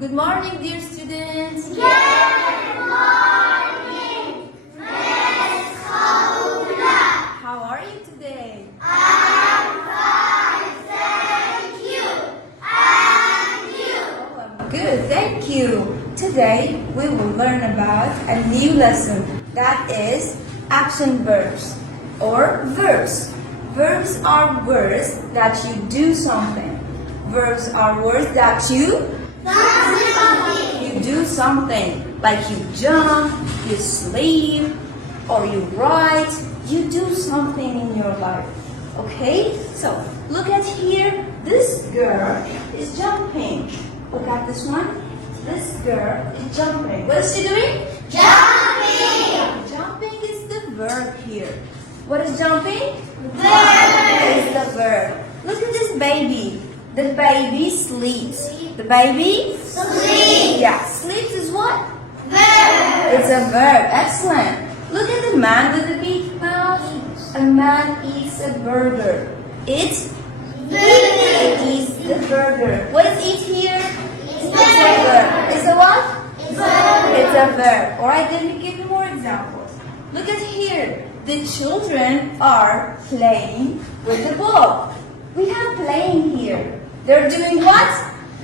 Good morning, dear students. Good morning, Miss Paula. How are you today? I'm fine, thank you. And you? Good, thank you. Today we will learn about a new lesson that is action verbs or verbs. Verbs are words that you do something. Verbs are words that you do something. Like you jump, you sleep, or you write. You do something in your life. Okay? So, look at here. This girl is jumping. Look at this one. This girl is jumping. What is she doing? Jumping. Jumping is the verb here. What is jumping? Verb. Is the verb. Look at this baby. The baby sleeps. The baby? Sleep. Yeah, sleeps is what? Verb. It's a verb. Excellent. Look at the man with the big mouth. A man eats a burger. It eats the burger. What is eat here? It's a verb. It's a what? It's a verb. Alright, let me give you more examples. Look at here. The children are playing with the ball. We have playing here. They're doing what?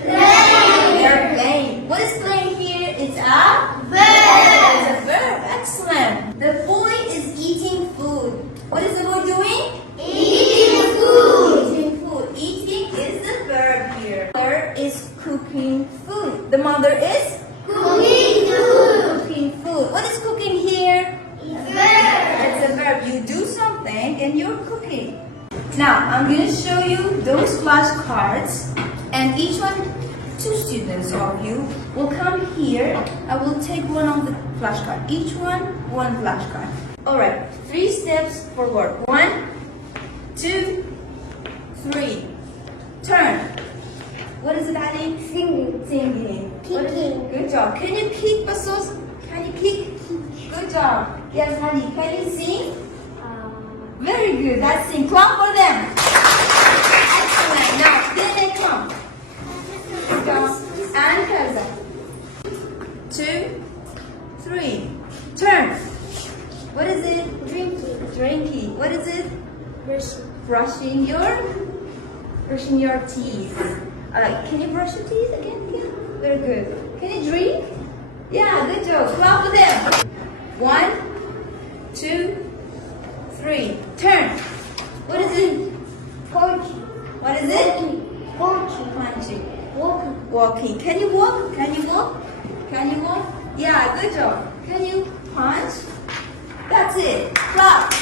Playing. They're playing. What is playing here? It's a Verb. It's a verb. Excellent. The boy is eating food. What is the boy doing? Eating food. Eating food. Eating is the verb here. Mother is cooking food. The mother is Cooking food. cooking food. What is cooking here? Verb. It's a verb. You do something and you're cooking. Now, I'm going to show you those flashcards, and each one, 2 students of you will come here. I will take one of the flashcard. Each one flashcard. Alright, 3 steps forward. 1, 2, 3. Turn. What is it, Daddy? Singing. Singing. What is it? Kicking. Good job. Can you kick, Basos? Can you kick? Good job. Yes, honey. Can you sing? Very good. That's sing. Clap for them. Excellent. Now, here they come. Go. And Kaza. 2, 3. Turn. What is it? Drinking. Drinking. What is it? Brushing. Brushing your teeth. Can you brush your teeth again? Yeah. Very good. Can you drink? Yeah, good job. Clap for them. 1, 2, 3. Turn. What is it? Punching. What is it? Punching. Punching. Walking. Walking. Can you walk? Can you walk? Can you walk? Yeah, good job. Can you punch? That's it. Clap.